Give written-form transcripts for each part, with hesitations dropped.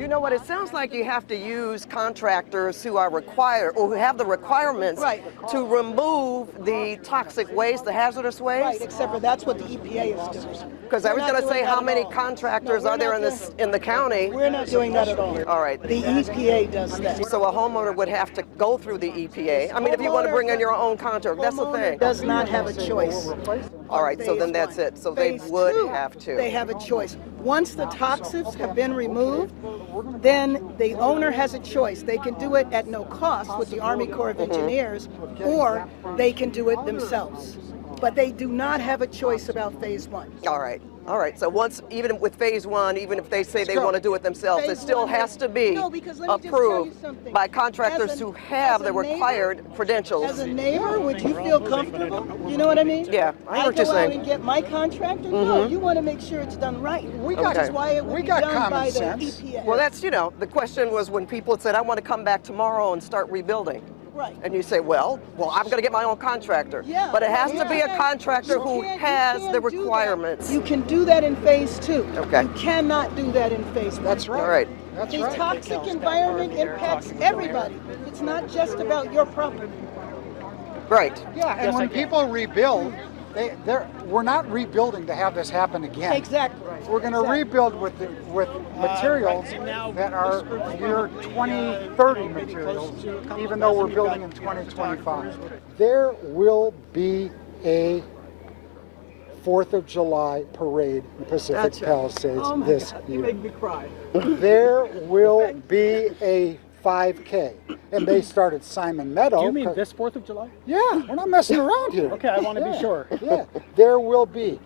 You know what, it sounds like you have to use contractors who are required, or who have the requirements to remove the toxic waste, the hazardous waste. Right, except for that's what the EPA is doing. Because I was going to say, how many contractors are there in the county? We're not doing that at all. All right. The EPA does that. So a homeowner would have to go through the EPA. I mean, if you want to bring in your own contractor, that's the thing. Does not have a choice. All right, so then that's it. So they would have to. They have a choice. Once the toxics have been removed, then the owner has a choice. They can do it at no cost with the Army Corps of Engineers, or they can do it themselves. But they do not have a choice about phase one. All right. All right, so once, even with phase one, even if they say they want to do it themselves, it still has to be approved by contractors who have the required credentials. As a neighbor, would you feel comfortable? You know what I mean? Yeah, I know what you're saying. I go out and get my contractor? No, you want to make sure it's done right. That's why it would be done by the EPA. Well, that's, you know, the question was when people said, I want to come back tomorrow and start rebuilding. Right. And you say, well, I'm going to get my own contractor. Yeah, but it has to be a contractor who has the requirements. You can do that in phase two. Okay. You cannot do that in phase one. That's right. All right. That's the right. toxic environment impacts everybody. It's not just about your property. Right. Yeah, and when people rebuild, we're not rebuilding to have this happen again. Exactly. We're going to rebuild with materials that are year 2030 materials, even though we're building in 2025. There will be a 4th of July parade in Pacific Palisades this year. You make me cry. There will be a 5K, and they started Simon Meadow. Do you mean this 4th of July? Yeah, we're not messing around here. Okay, I want to be sure. Yeah, there will be.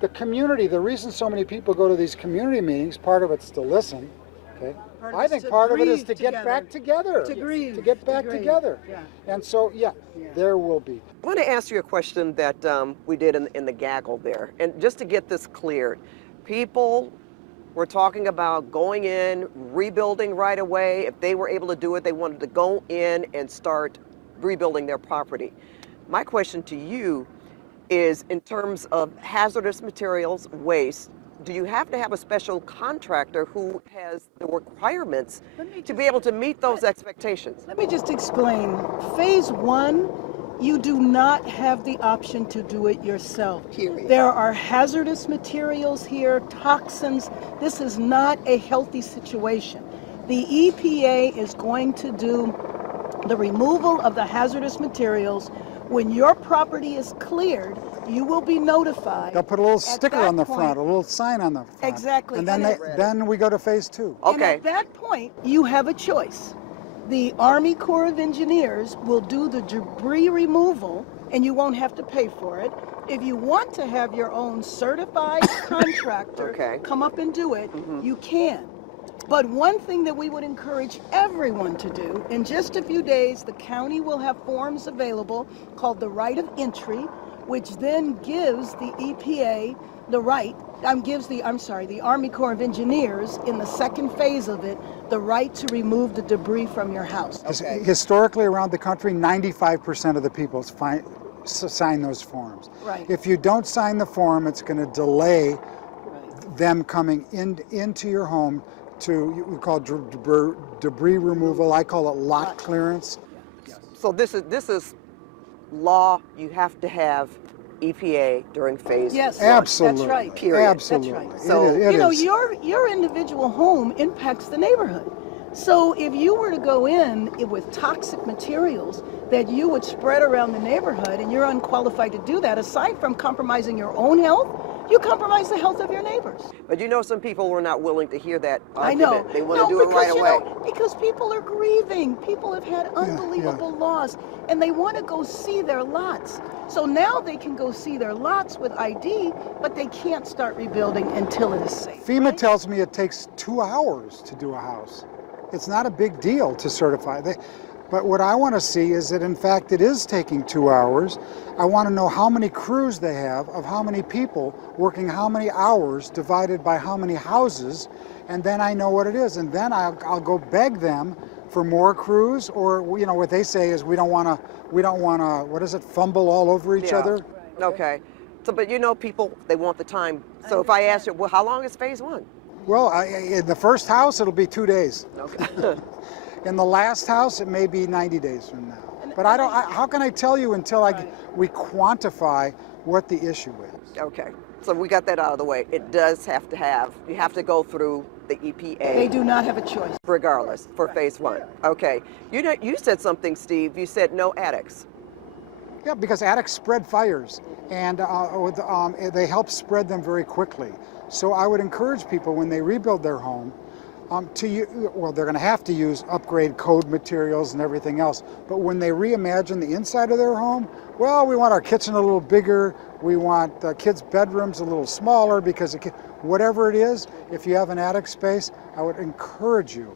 The community, the reason so many people go to these community meetings, part of it's to listen, okay? I think part of it is to get back together. To grieve. To get back together. Yeah. And so, there will be. I want to ask you a question that we did in the gaggle there. And just to get this cleared, people were talking about going in, rebuilding right away. If they were able to do it, they wanted to go in and start rebuilding their property. My question to you is, in terms of hazardous materials, waste, do you have to have a special contractor who has the requirements to be able to meet those expectations? Let me just explain. Phase one, you do not have the option to do it yourself. Period. There are hazardous materials here, toxins. This is not a healthy situation. The EPA is going to do the removal of the hazardous materials. When your property is cleared, you will be notified. They'll put a little sticker on the front, a little sign on the front. Exactly. And then we go to phase two. Okay. And at that point, you have a choice. The Army Corps of Engineers will do the debris removal, and you won't have to pay for it. If you want to have your own certified contractor come up and do it, you can. But one thing that we would encourage everyone to do, in just a few days, the county will have forms available called the right of entry, which then gives the EPA the right, the Army Corps of Engineers, in the second phase of it, the right to remove the debris from your house. Historically around the country, 95% of the people sign those forms. Right. If you don't sign the form, it's going to delay them coming into your home to, we call debris removal. I call it lot clearance. So this is law. You have to have EPA during phase. Yes, absolutely. That's right. Period. Absolutely. That's right. So it is. Your individual home impacts the neighborhood. So if you were to go in with toxic materials that you would spread around the neighborhood, and you're unqualified to do that, aside from compromising your own health, you compromise the health of your neighbors. But you know, some people were not willing to hear that argument. I know. They want to do it right away. Because people are grieving. People have had unbelievable loss, and they want to go see their lots. So now they can go see their lots with ID, but they can't start rebuilding until it is safe. FEMA tells me it takes 2 hours to do a house. It's not a big deal to certify. But what I want to see is that, in fact, it is taking 2 hours. I want to know how many crews they have, of how many people working how many hours divided by how many houses, and then I know what it is. And then I'll go beg them for more crews, or, you know, what they say is we don't want to, what is it, fumble all over each other? Okay. So, but you know, people, they want the time. So if I ask you, well, how long is phase one? Well, in the first house, it'll be 2 days. Okay. In the last house, it may be 90 days from now. But how can I tell you until we quantify what the issue is? Okay. So we got that out of the way. It does have to you have to go through the EPA. They do not have a choice. Regardless, for phase one. Okay. You said something, Steve. You said no attics. Yeah, because attics spread fires, and they help spread them very quickly. So I would encourage people when they rebuild their home they're going to have to use upgrade code materials and everything else. But when they reimagine the inside of their home, well, we want our kitchen a little bigger. We want the kids' bedrooms a little smaller because whatever it is, if you have an attic space, I would encourage you.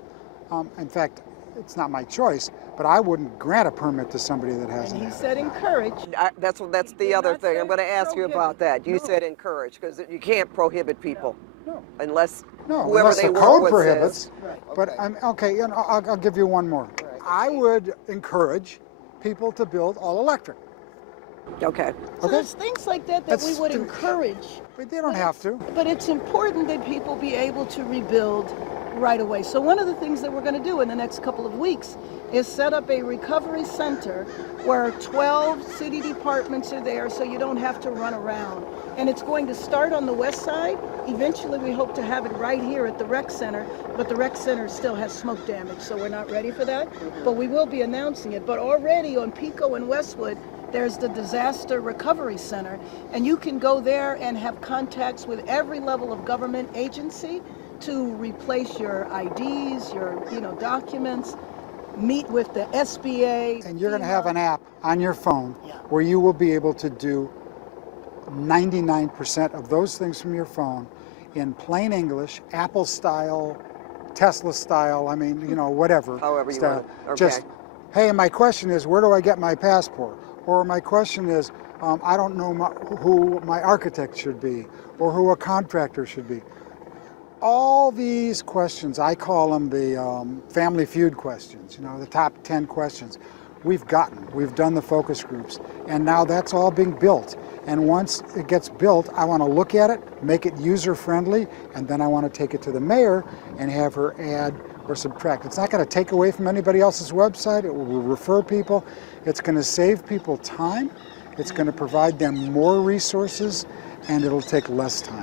In fact, it's not my choice, but I wouldn't grant a permit to somebody that has And an he attic. said encourage. That's the did other not thing. say I'm going to ask you about that. You No. said encourage, because you can't prohibit people No. unless No, whoever unless they the work code with prohibits. says. But okay, I'll give you one more. I would encourage people to build all electric. Okay. So Okay. there's things like that we would That's- encourage. But they don't have to. But it's important that people be able to rebuild right away. So one of the things that we're going to do in the next couple of weeks is set up a recovery center where 12 city departments are there so you don't have to run around. And it's going to start on the west side. Eventually we hope to have it right here at the rec center, but the rec center still has smoke damage, so we're not ready for that. But we will be announcing it. But already on Pico and Westwood, there's the Disaster Recovery Center, and you can go there and have contacts with every level of government agency to replace your IDs, your documents, meet with the SBA. And you're going to have an app on your phone Yeah. where you will be able to do 99% of those things from your phone in plain English, Apple style, Tesla style, whatever. However you style. want it. Okay. Just, hey, my question is, where do I get my passport? Or my question is, I don't know who my architect should be or who a contractor should be. All these questions, I call them the Family Feud questions, the top 10 questions. We've done the focus groups, and now that's all being built. And once it gets built, I want to look at it, make it user-friendly, and then I want to take it to the mayor and have her add or subtract. It's not going to take away from anybody else's website. It will refer people. It's going to save people time. It's going to provide them more resources, and it'll take less time.